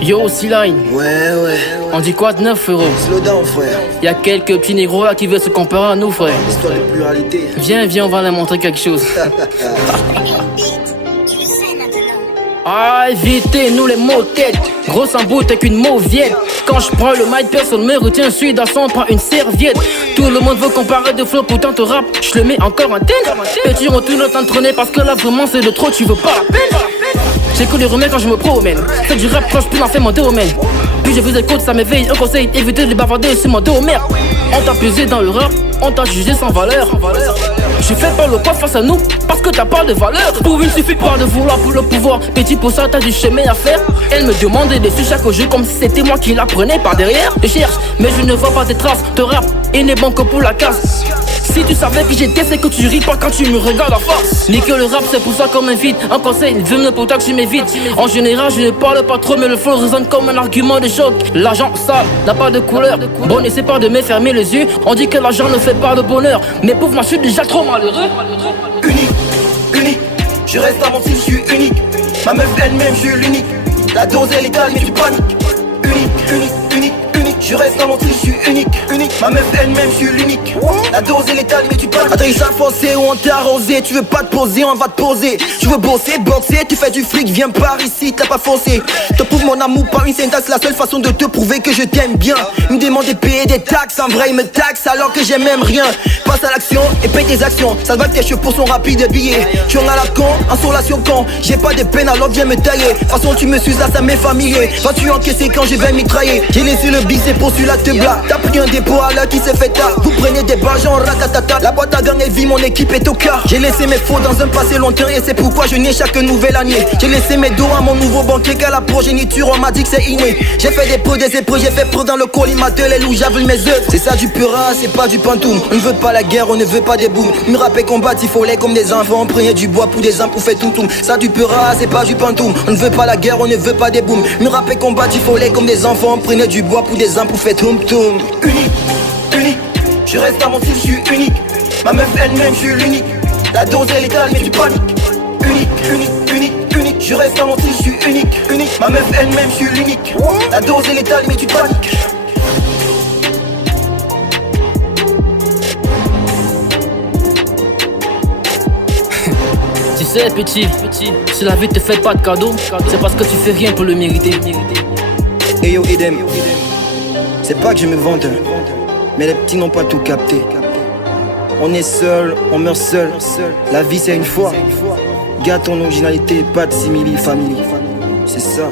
Yo, C-Line. Ouais. On dit quoi de neuf, frérot? Slow down, frère. Y'a quelques petits négros là qui veulent se comparer à nous, frère. Histoire de pluralité. Viens, on va leur montrer quelque chose. Ah, évitez-nous les mots têtes. Grosse emboute avec une mauviette. Quand je prends le mic, personne me retient. Je suis dans son, prends une serviette. Tout le monde veut comparer de flow, pourtant te rap, je le mets encore en tête. Petit retourne t'entraîner parce que là vraiment c'est de trop, tu veux pas la peine. J'écoute les remèdes quand je me promène. C'est du rap quand je peux en faire mon domaine. Puis je vous écoute, ça m'éveille. Un conseil, évitez de bavarder sur mon dos, merde. On t'a pesé dans le rap, on t'a jugé sans valeur. Je fais pas le poids face à nous parce que t'as pas de valeur. Pour une suffit pas de vouloir pour le pouvoir. Petit pour ça t'as du chemin à faire. Elle me demandait de suivre chaque jeu comme si c'était moi qui la prenais par derrière. Je cherche mais je ne vois pas tes traces. Te rap et n'est bon que pour la casse. Si tu savais qui j'étais, c'est que tu ris pas quand tu me regardes en face. Ni que le rap, c'est pour ça qu'on m'invite. Un conseil, veux me pour toi que tu m'évites. En général, je ne parle pas trop, mais le flow résonne comme un argument de choc. L'argent sale n'a pas de couleur. Bon, n'essaie pas de me fermer les yeux. On dit que l'argent ne fait pas le bonheur. Mais pauvre, moi, je suis déjà trop malheureux. Unique. Je reste à mon style, je suis unique. Ma meuf elle-même, je suis l'unique. La dose est létale, mais tu paniques. Unique. Je reste dans mon style, je suis unique. Ma meuf elle-même, je suis l'unique. La dose est létale, mais tu paniques. Attends, ils savent forcer ou on t'a arrosé. Tu veux pas te poser, on va te poser. Tu veux bosser, boxer, tu fais du fric, viens par ici, t'as pas foncé. Te prouve mon amour par une syntaxe, la seule façon de te prouver que je t'aime bien. Il me demande de payer des taxes, en vrai il me taxe alors que j'aime même rien. Passe à l'action et paye tes actions. Ça va que tes cheveux sont rapides de billets. Tu en as la con, en solation con. J'ai pas de peine alors viens me tailler. De toute façon tu me suces là, ça m'est familier. Vas-tu encaisser quand je vais mitrailler? J'ai laissé le big, c'est pour celui-là te blague. T'as pris un dépôt à l'heure qui s'est fait tard. Vous prenez des barges en ratatata. La boîte à gang est vie, mon équipe est au cas. J'ai laissé mes faux dans un passé longtemps et c'est pourquoi je n'ai chaque nouvelle année. J'ai laissé mes dos à mon nouveau banquier qu'à la progéniture on m'a dit que c'est inné. J'ai fait des preuves, des épreuves, j'ai fait preuve dans le collimateur, les loups j'avale mes œuvres. C'est ça du pura, c'est pas du pantoum. On ne veut pas la guerre, on ne veut pas des booms. Me rapper combattre, il faut les comme des enfants. On prenait du bois pour des ans pour faire tout. Ça du pura, c'est pas du pantoum. On ne veut pas la guerre, on ne veut pas des booms. Me rapper combattre, il faut les comme des enfants. On prenait du bois pour des ans pour faire tout. Unique. Je reste à mon style, je suis unique. Ma meuf elle-même, je suis l'unique. La dose est létale, mais tu paniques. Unique. Je reste à mon style, je suis unique. Ma meuf elle-même, je suis l'unique. La dose est létale, mais tu paniques. Tu sais, petit, si la vie te fait pas de cadeau, c'est parce que tu fais rien pour le mériter. Hey yo, Edem. C'est pas que je me vante, mais les petits n'ont pas tout capté. On est seul, on meurt seul. La vie c'est une fois. Garde ton originalité, pas de simili famille. C'est ça.